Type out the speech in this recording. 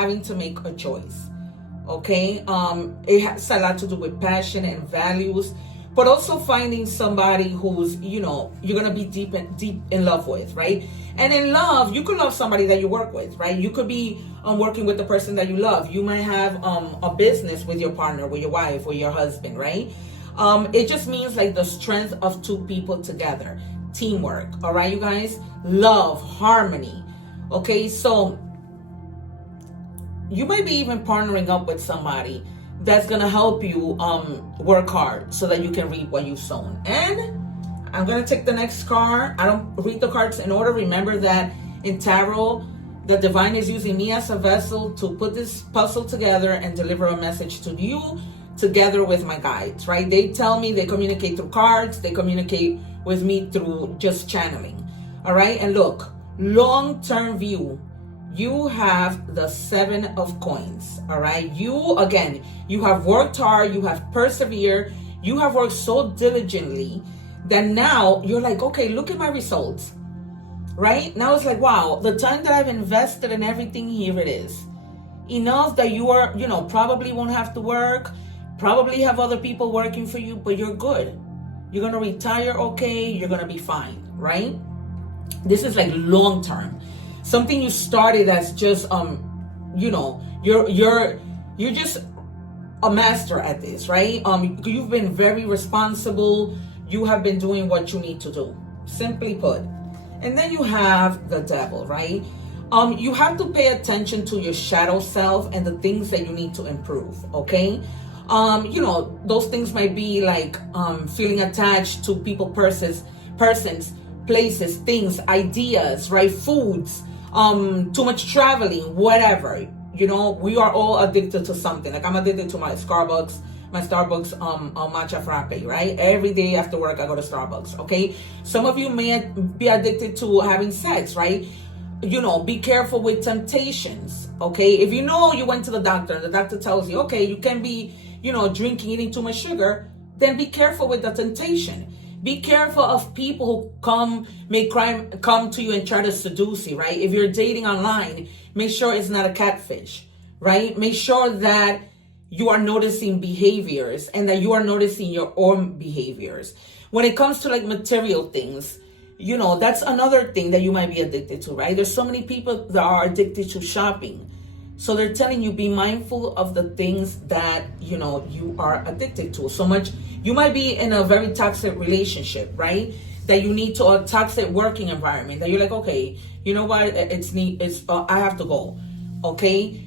having to make a choice. Okay, it has a lot to do with passion and values, but also finding somebody who's, you're gonna be deep in love with, right? And in love, you could love somebody that you work with, right? You could be working with the person that you love. You might have a business with your partner, with your wife, or your husband, right? It just means like the strength of two people together, teamwork. All right, you guys, love, harmony. Okay, so you might be even partnering up with somebody that's gonna help you work hard so that you can reap what you've sown. And I'm gonna take the next card. I don't read the cards in order. Remember that in tarot, the divine is using me as a vessel to put this puzzle together and deliver a message to you together with my guides, right? They tell me, they communicate through cards, they communicate with me through just channeling. All right, and look, long-term view, you have the 7 of coins. All right, you have worked hard, you have persevered, you have worked so diligently that now you're like, okay, look at my results, right? Now it's like, wow, the time that I've invested in everything, here it is. Enough that you are, probably won't have to work, probably have other people working for you, but you're good. You're gonna retire okay, you're gonna be fine, right? This is like long term. Something you started as just you're just a master at this, right? You've been very responsible. You have been doing what you need to do, simply put. And then you have the devil, right? You have to pay attention to your shadow self and the things that you need to improve, okay? Those things might be like feeling attached to people, persons, places, things, ideas, right? Foods, too much traveling, whatever. We are all addicted to something. Like I'm addicted to my Starbucks matcha frappe, right? Every day after work, I go to Starbucks, okay? Some of you may be addicted to having sex, right? Be careful with temptations, okay? If you went to the doctor and the doctor tells you, okay, you can be, drinking, eating too much sugar, then be careful with the temptation. Be careful of people who come to you and try to seduce you, right? If you're dating online, make sure it's not a catfish, right? Make sure that you are noticing behaviors and that you are noticing your own behaviors. When it comes to like material things, that's another thing that you might be addicted to, right? There's so many people that are addicted to shopping. So they're telling you, be mindful of the things that, you are addicted to. So much, you might be in a very toxic relationship, right? That you need a toxic working environment that you're like, okay, you know what? I have to go. Okay.